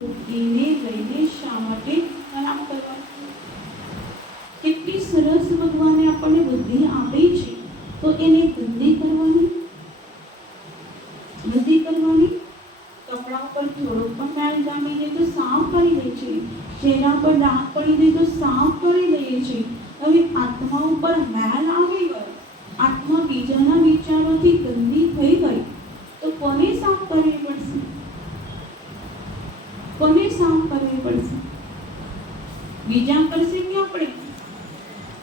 બુદ્ધિને લઈને શા માટે આરામ કરવાનો? કેટલી સરસ ભગવાને આપણને બુદ્ધિ આપી છે, તો એને ગંદી કરવાની. કપડા ઉપર થોડો પણ મેલ જામી જાય તો સાફ કરી દે છે, ચહેરા પર ડાઘ પડી જાય તો સાફ કરી દે છે. હવે આત્મા ઉપર મેલ આવી ગયો, આત્મા બીજાના વિચારોથી ગંદી થઈ ગઈ, તો કોને સાફ કરવી પડશે? કોને સાફ કરવી પડશે? બીજા કરશે કે આપણે?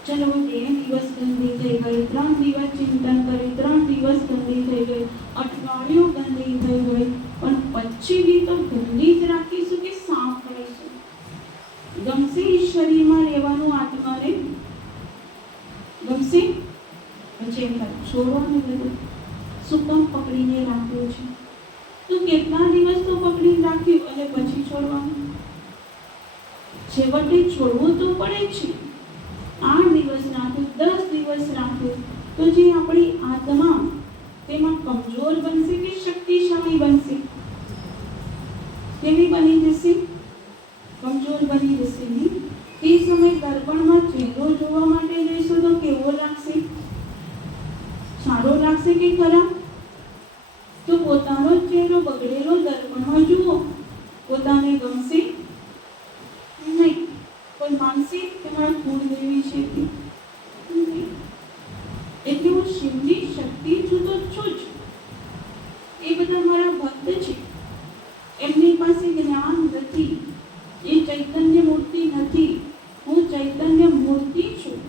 ચલો 2 દિવસ ગંદી થઈ ગઈ, 3 દિવસ ચિંતન કરી, 3 દિવસ ગંદી થઈ ગઈ, અઠવાડિયું ગંદી થઈ ગઈ, પણ પછી બી તો ગંદી જ રાખીશું કે સાફ કરીશું? ગમશે શરીરમાં રહેવાનું? આત્માને ગમશે? પછી છોડવાનું બધું શું કામ પકડીને રાખ્યું છે? તો કેટલા દિવસ તો પકડીને રાખ્યું અને પછી છોડવાનું? છેવટે છોડવું તો પડે છે. 8 દિવસ રાખ્યું, 10 દિવસ રાખ્યું, તો જે આપણી આત્મા તેમાં કમજોર બનશે કે શક્તિશાળી બનશે? કેવી બની જશે? કમજોર બની જશે ને? તે સમય દર્પણમાં ચહેરો જોવા માટે જઈશો તો કેવો લાગશે? સારો લાગશે કે ખરાબ? તો પોતાનો ચહેરો બગડેલો દર્પણમાં જુઓ, પોતાને ગમશે નહીં? કોઈ માનશે કે મારા કુળદેવી છે કે એટલે હું શિવની શક્તિ છું તો છું જ, એ બધા મારા ભક્ત છે, એમની પાસે જ્ઞાન નથી, એ ચૈતન્ય મૂર્તિ નથી, હું ચૈતન્ય મૂર્તિ છું,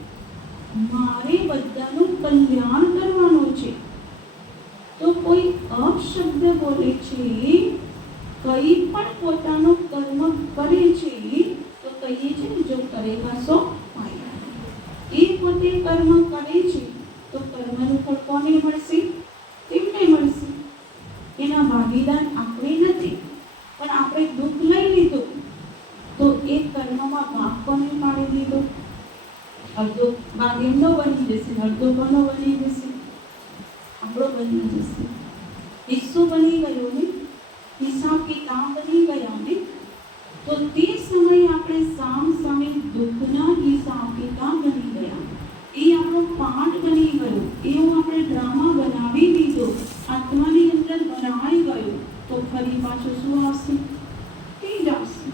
મારે બધાનું કલ્યાણ કરવાનું છે. તો કોઈ અપશબ્દ બોલે છે, કઈ પણ પોતાનું કર્મ કરે છે, તો કહીએ છીએ જો કરેગા સો પાએગા. એ પોતે કર્મ કરે છે તો કર્મનું ફળ કોને મળશે? તેમને મળશે. એના ભાગીદાર આપણે નથી, પણ આપણે દુઃખ લઈ લીધું તો એ કર્મમાં ભાગ કોને પાડી દીધો? અડધો ભાગ એમનો બની જશે, અડધો કોનો બની જશે? આપણો બની જશે. હિસ્સો બની ગયો ને, હિસાબ કિતાબ બની ગયા ને, તો તે સમયે આપણે સામ સામે દુઃખના હિસાબ કિતાબ બની ગયા. એ આપણો પાઠ બની ગયો, એવો આપણે ડ્રામા બનાવી દીધો, આત્માની અંદર બનાવી ગયો, તો ફરી પાછું શું આવશે? તે જ આવશે.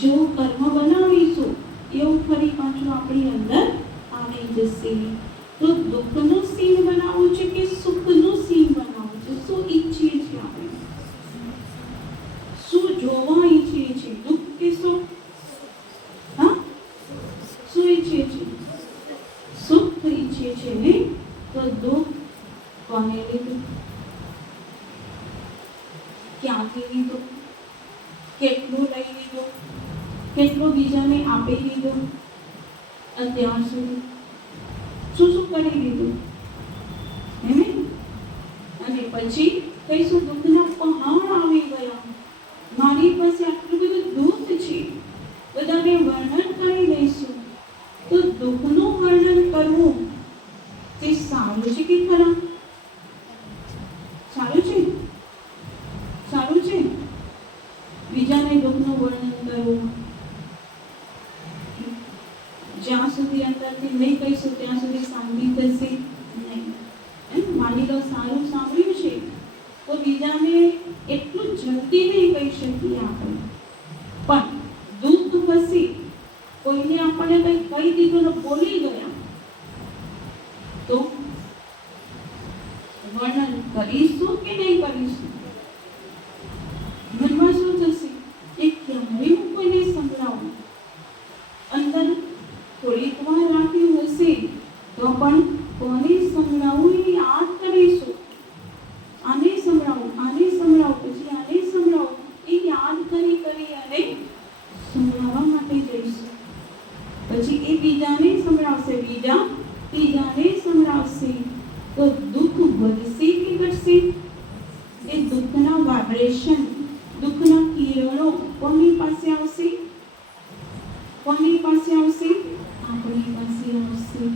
જેવું કર્મ બનાવીશું એવું ફરી પાછું આપણી અંદર આવી જશે. તો દુઃખનું સીન બનાવવું છે કે સુખનું સીન બનાવવું છે? શું ઈચ્છીએ છીએ આપણે? શું જોવા ઈચ્છીએ છીએ? દુઃખ કે સુખ? હા, શું ઈચ્છીએ છીએ? સુખ ઈચ્છીએ છીએ ને? તો દુઃખ કોને લીધું? ક્યાંથી લીધું? કેટલું લઈ લીધું? કેટલું બીજાને આપી દીધું? અત્યાર સુધી શું શું કરી લીધું? અને પછી કઈશું દુઃખના પહાડ આવી ગયા. મારી પાસે આટલું બધું દુઃખ છે, બધાને વર્ણન કરી દઈશું. તો દુઃખનું વર્ણન કરવું તે સારું છે કે ખરાબ? સારું છે? સારું છે. બીજાને દુઃખનું વર્ણન કરવું, જ્યાં સુધી અંદરથી નહીં કહીશું ત્યાં સુધી શાંતિ થશે નહીં. માની લો સારું સાંભળ્યું છે તો બીજાને એટલું જલ્દી નહીં કહી શકીએ આપણે, પણ દુઃખ પછી કોઈને આપણને કંઈ કહી દીધું ને બોલી ગયા તો વર્ણન કરીશું કે નહીં કરીશું? મનમાં શું થશે? એ ક્યારે હું કોઈને સંભળાવું? અંદર થોડીક વાર રાખ્યું હશે તો પણ કોને સંભળાવું એ યાદ કરીશું. આને સંભળાવું, આને સંભળાવું, પછી આને સંભળાવું, એ યાદ કરી અને સંભળાવવા માટે જઈશું. પછી એ બીજાને સંભળાવશે, બીજા ત્રીજાને સંભળાવશે. તો દુઃખ વધશે કે ઘટશે? એ દુઃખના વાઇબ્રેશન, દુઃખના કિરણો કોની પાસે આવશે? કોની પાસે આવશે? આપણી પાસે આવશે.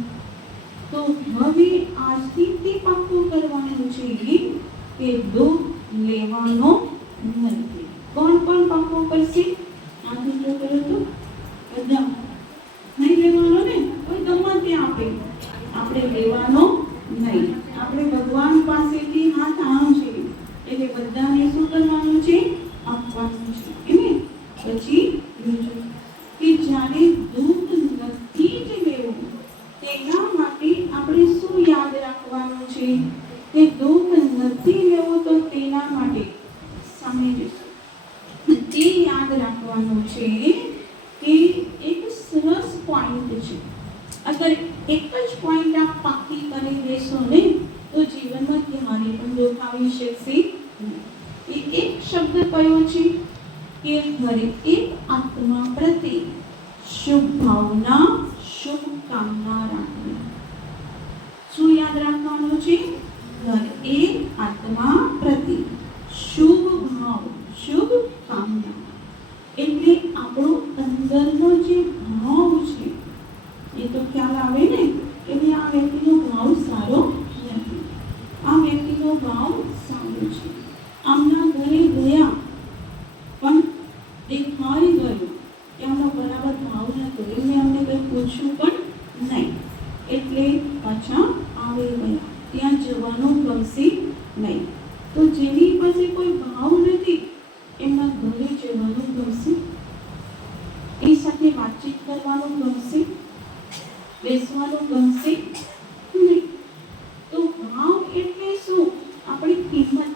તો હવે આજથી તે પાક્કું કરવાનું છે કે દુઃખ લેવાનો નથી. કોણ કોણ પાક્કું કરશે? છે એને પછી બીજું કે જ્યારે દુઃખ નથી જ લેવું તેના માટે આપણે શું યાદ રાખવાનું છે કે દુઃખ નથી લેવું તો તેના માટે સામે જશું તે યાદ રાખવાનું છે કે એક સરસ પોઈન્ટ છે અગર એક જ પોઈન્ટ આપ પાકી કરી દેશો ને તો જીવનમાં ક્યારે પણ દુઃખ આવી શકશે એ એક શબ્દ કયો છે કે દરેક આત્મા પ્રત્યે શુભ ભાવના શુભ કામના રાખવી શું યાદ રાખવાનું છે દરેક આત્મા પ્રત્યે શુભ ભાવ શુભ કામના એટલે આપણો અંદરનો જે ભાવ છે એ તો ખ્યાલ આવે ને કે આ વ્યક્તિનો ભાવ સારો નથી આ વ્યક્તિનો ભાવ સારો છે આમના ઘરે ગયા પણ દેખાઈ ગયું કે આમનો બરાબર ભાવ નતો એમને અમને કંઈ પૂછ્યું પણ નહીં એટલે પાછા આવી ગયા ત્યાં જવાનું ગમશે નહીં તો જેની પાસે કોઈ ભાવ નથી એમના ઘરે જવાનું ગમશે એ સાથે વાતચીત કરવાનું ગમશે બેસવાનું ગમશે નહીં તો ભાવ એટલે શું આપણી કિંમત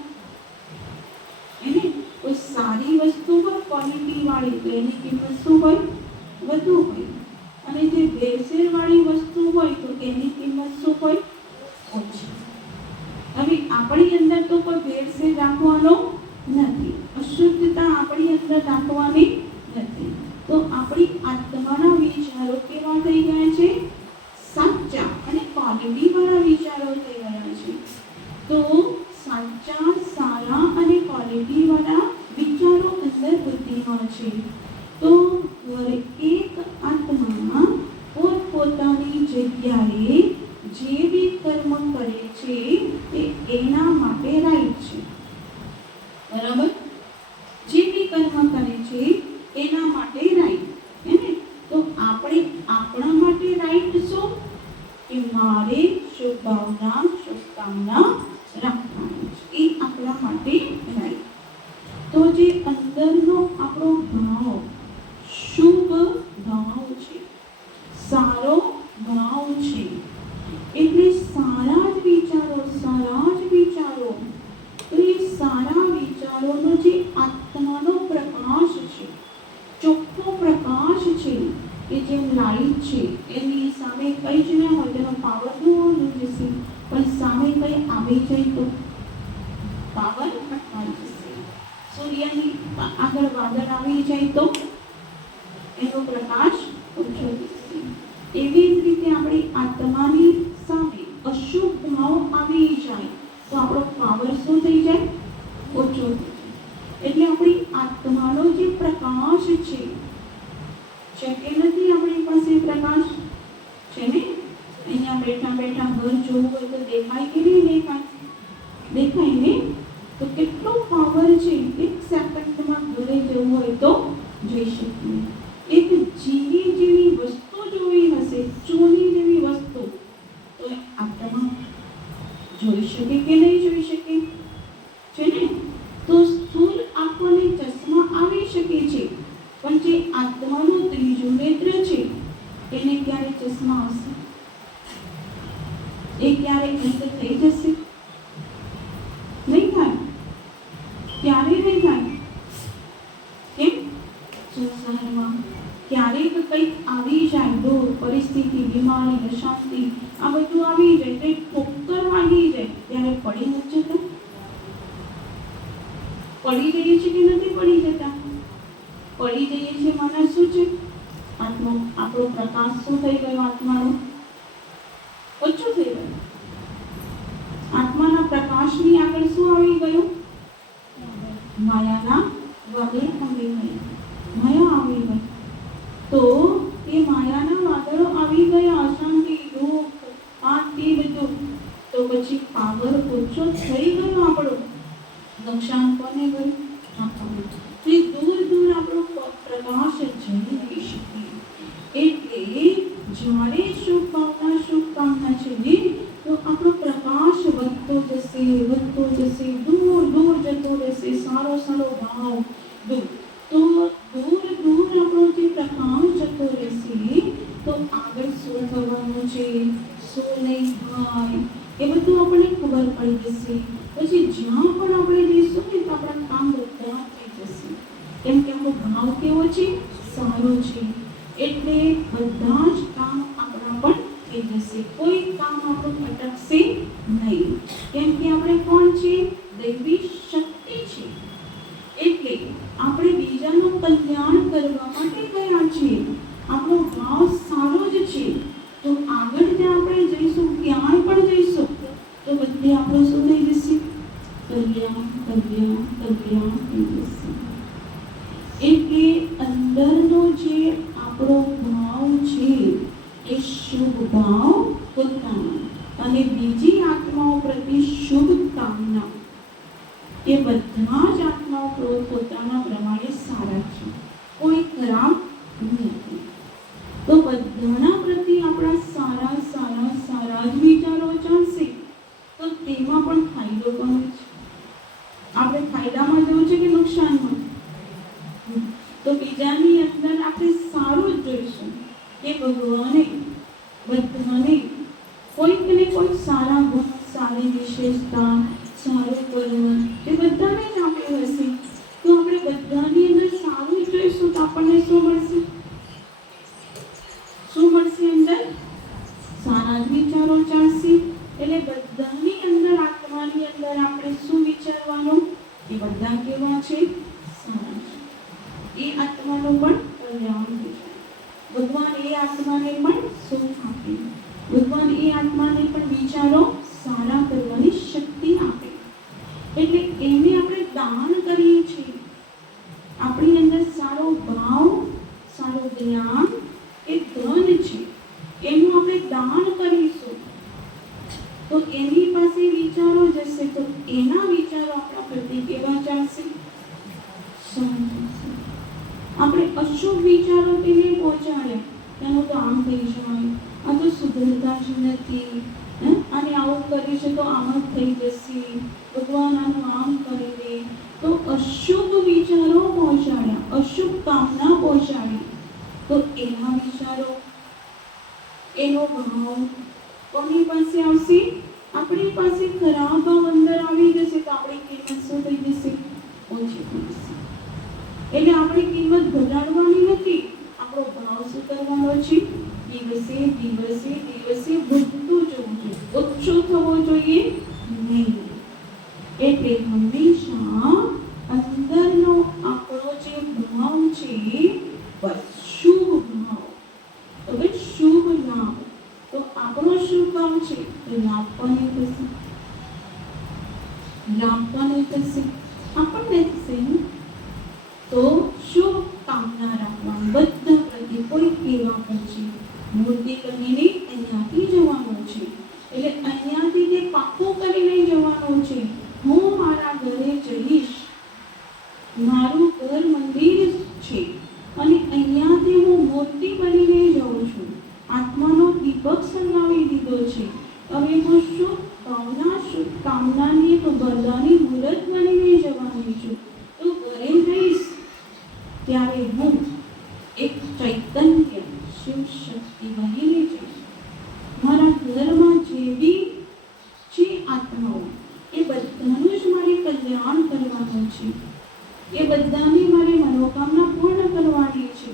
એને કોઈ સારી વસ્તુ હોય ક્વોલિટી વાળી તો એની કિંમત શું હોય વધુ હોય અને જે ભેળસેળ વાળી વસ્તુ હોય તો એની કિંમત શું હોય ઓછી હવે આપણી અંદર તો કોઈ ભેળસેળ રાખવાનો નથી અશુદ્ધતા આપણી અંદર રાખવાની નથી તો આપણી આત્માના વિચારો કેવા થઈ ગયા છે સાચા અને ક્વોલિટી વાળા વિચારો થઈ ગયા છે તો સાચા સારા અને ક્વોલિટી વાળા વિચારો અંદર બુદ્ધિમાં છે તો દરેક આત્મા પોતપોતાની જગ્યાએ જે બી કર્મ કરે છે તે એના માટે રાઈટ છે બરાબર જે બી કર્મ કરે છે એના માટે રાઈટ હે ને તો આપણે આપણા માટે રાઈટ શું કે મારે શુભ ભાવના શુભ કામના રાખવાની છે એ આપણા માટે રાઈટ તો જે અંદરનો આપણો ભાવ શુભ ભાવ છે સારો ભાવ છે એટલે સારા જ વિચારો તો એ સારા વિચારોનો જે આત્માનો પ્રકાશ છે ચોખ્ખો પ્રકાશ છે કે જે લાઈટ છે એની સામે કંઈ જ ના હોય તેનો પાવર દૂર જશે પણ સામે કંઈ આવી જાય તો પાવર અટવાઈ જશે સૂર્યની આગળ વાદળ આવી જાય તો એનો પ્રકાશ ઓછો થશે એવી જ રીતે આપણી આત્માની સામે અશુભ ભાવ આવી જાય તો આપણો પાવર શું થઈ જાય ઓછો થઈ જાય એટલે આપણી આત્માનો જે પ્રકાશ છે કે નથી આપણી પાસે પ્રકાશ છે ને અહીંયા બેઠા બેઠા ઘર જોવું હોય તો દેખાય કે નહીં દેખાય ને તો કેટલો પાવર છે એક સેકન્ડમાં ઘરે જવું હોય તો જઈ શકીએ એક જીવી જેવી વસ્તુ જોવી હશે ચોરી જેવી વસ્તુ તો આત્મા જોઈ શકે કે નહીં જોઈ શકે છે ને તો સ્થૂળ આંખોને ચશ્મા આવી શકે છે પણ જે આત્માનું ત્રીજું નેત્ર છે એને ક્યારે ચશ્મા આવશે એ ક્યારે અંત થઈ જશે નહીં થાય ક્યારે નહીં થાય કેમ સંસારમાં ક્યારેક કંઈક આવી જાય દુઃખ પરિસ્થિતિ બીમારી અશાંતિ આ બધું આવી જાય કંઈક ઠોકર વાગી જાય ત્યારે પડી નથી જતા પડી જઈએ છીએ કે નથી પડી જતા પડી જઈએ છીએ મને શું છે આપણો પ્રકાશ શું થઈ ગયો આત્માનો ઓછો થઈ ગયો આત્માના પ્રકાશની આગળ શું આવી ગયું માયાના વાદળ આવી ગયા માયા આવી ગઈ તો એ માયાના વાદળો આવી ગયા અશાંતિ દુઃખ આ તે બધું તો પછી પાવર ઓછો થઈ ગયો આપણો નુકસાન કોને ગયું આપણને તો એ દૂર દૂર આપણો પ્રકાશ જઈ રહી શકે એટલે જ્યારે શુભ ભાવના શુભ કામના છે ને તો આપણો પ્રકાશ વધતો જશે દૂર તો દૂર દૂર આપણો જે પ્રકાશ જતો રહેશે તો આગળ શું થવાનું છે, શું નહીં થાય એ બધું આપણને ખબર પડી જશે. પછી જ્યાં પણ આપણે જઈશું ને તો આપણા કામ બધા થઈ જશે, કેમ કે આપણો ભાવ કેવો છે, સારો છે. એટલે બધા જ કામ આપણા પણ થઈ જશે, કોઈ કામ આપણું અટકશે નહીં, કેમ કે આપણે કોણ છે, દૈવી શક્તિ છે. એટલે આપણે બીજાનું કલ્યાણ કરવા માટે ગયા છીએ, આપણો ભાવ સારો જ છે. તો આગળ જ્યાં આપણે જઈશું, ક્યાંય પણ જઈશું તો બધે આપણું શું થઈ જશે, કલ્યાણ કલ્યાણ કલ્યાણ થઈ જશે. એટલે અંદરનો જે આપણો ભાવ છે એ શુભ ભાવ પોતાનો અને બીજી આત્માઓ પ્રતિ શુભ કામના, એ બધા જ આત્માઓ પોતાના પ્રમાણે સારા છે, કોઈ ખરાબ નથી. તો બધાના પ્રતિ આપણા સારા સારા સારા જ વિચારો ચાલશે તો તેમાં પણ ફાયદો પણ છે. આપણે ફાયદામાં જવું છે કે નુકસાનમાં? તો બીજાની અંદર આપણે સારું જ જોઈશું કે ભગવાને બધાને કોઈક ને કોઈક સારા ગુણ, સારી વિશેષતા, સારું કર્મ એ બધાને જ આપ્યું હશે. તો આપણે બધાની અંદર સારું જોઈશું તો આપણને શું મળશે, શું મળશે? અંદર સારા જ વિચારો ચાલશે. એટલે બધાની અંદર, આત્માની અંદર આપણે શું વિચારવાનું, એ બધા કેવા છે, સારા છે. એ આત્માનું પણ કલ્યાણ થશે. ભગવાન એ આત્માને પણ સુખ આપે, ભગવાન એ આત્માને પણ વિચારો સારા કરવાની શક્તિ આપે. એટલે એને આપણે દાન કરીએ છીએ. આપણી અંદર સારો ભાવ, સારું જ્ઞાન એ ધન છે, એનું આપણે દાન કરીશું તો એની પાસે વિચારો જશે તો એના વિચારો આપણા પ્રતિ કેવા ચાલશે, આપણે અશુભ વિચારો તેને પહોંચાડ્યા, એનું તો આમ થઈ જાય, આ તો સુધરતા જ નથી, અને આવું કર્યું છે તો આમ જ થઈ જશે, ભગવાન આનું આમ કરી દે, તો અશુભ વિચારો પહોંચાડ્યા, અશુભ કામના પહોંચાડી, તો એના વિચારો, એનો ભાવ કોની પાસે આવશે, આપણી પાસે ખરાબ ભાવ અંદર આવી જશે તો આપણી કિંમત શું થઈ જશે, ઓછી થઈ જશે. એટલે આપણી કિંમત ઘટાડવાની નથી, આપણો ભાવ શું કરવાનો છે, દિવસે દિવસે દિવસે વધતું જવું જોઈએ, ઓછો થવો જોઈએ નહીં. એટલે હંમેશા અંદરનો આપણો જે ભાવ છે શુભ ભાવ, હવે શુભ લાભ, તો આપણો શું કામ છે, લાભ પણ થશે, લાભ પણ થશે, આપણને થશે. તો શુભ કામના રાખવાની બધા પ્રત્યે. કોઈ કેવા પણ છે, મૂર્તિ બનીને અહીંયાથી જવાનું છે, એટલે અહીંયાથી તે પાકું કરીને જવાનું છે, હું મારા ઘરે જઈશ, મારું ઘર મંદિર છે અને અહીંયાથી હું મૂર્તિ બનીને જાઉં છું, આત્માનો દીપક સળગાવી દીધો છે, હવે હું શુભ ભાવના, શુભ કામનાની એક વરદાની મૂર્ત બનીને જવાની છું. તો ઘરે જઈશ ત્યારે હું એક ચૈતન્ય શિવ શક્તિ બનીને જઈશ. મારા ઘરમાં જે બી છે આત્માઓ, એ બધાનું જ મારે કલ્યાણ કરવાનું છે, એ બધાની મારે મનોકામના પૂર્ણ કરવાની છે,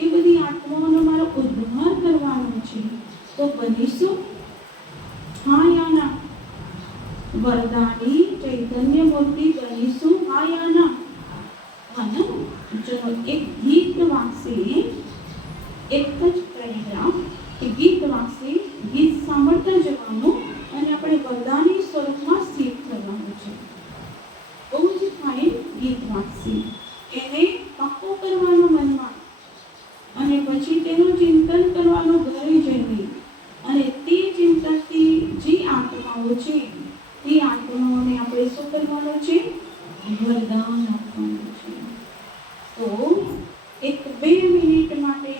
એ બધી આત્માઓનો મારો ઉદ્ધાર કરવાનો છે. તો બનીશું હા યા ના? વરદાની ચૈતન્ય મૂર્તિ બનીશું હા યા ના? હા. ચલો એક ગીત વાગશે, એક જ પેરેગ્રાફ, એ ગીત વાગશે, ગીત સાંભળતા જવાનું અને આપણે વરદાની સ્વરૂપમાં સ્થિર થવાનું છે. બહુ જ ફાઇન ગીત વાગશે, એને પાક્કો કરવાનો મનમાં અને પછી તેનું ચિંતન કરવાનું ઘરે જઈને, અને તે ચિંતનથી જે આત્માઓ છે તે આત્માઓને આપણે શું કરવાનું છે, વરદાન આપવાનું છે. તો એક 2 મિનિટ માટે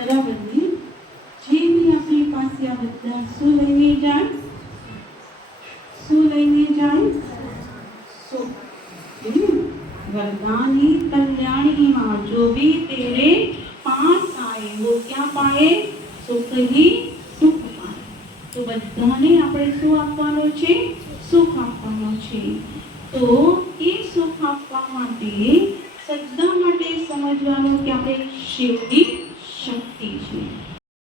બરાબર ને? જે બી આપણી પાસે આ બધા શું લઈને જાય? શું લઈને જાય? સુખ। वरदानी कल्याणी माँ जो भी तेरे पास आए वो क्या पाए? सुख ही सुख पाए। तो બધાને આપણે શું આપવાનું છે? સુખ આપવાનું છે। તો એ સુખ આપવા માટે સજ્જા માટે સમજવાનું કે આપણે શિવની શક્તિ છે।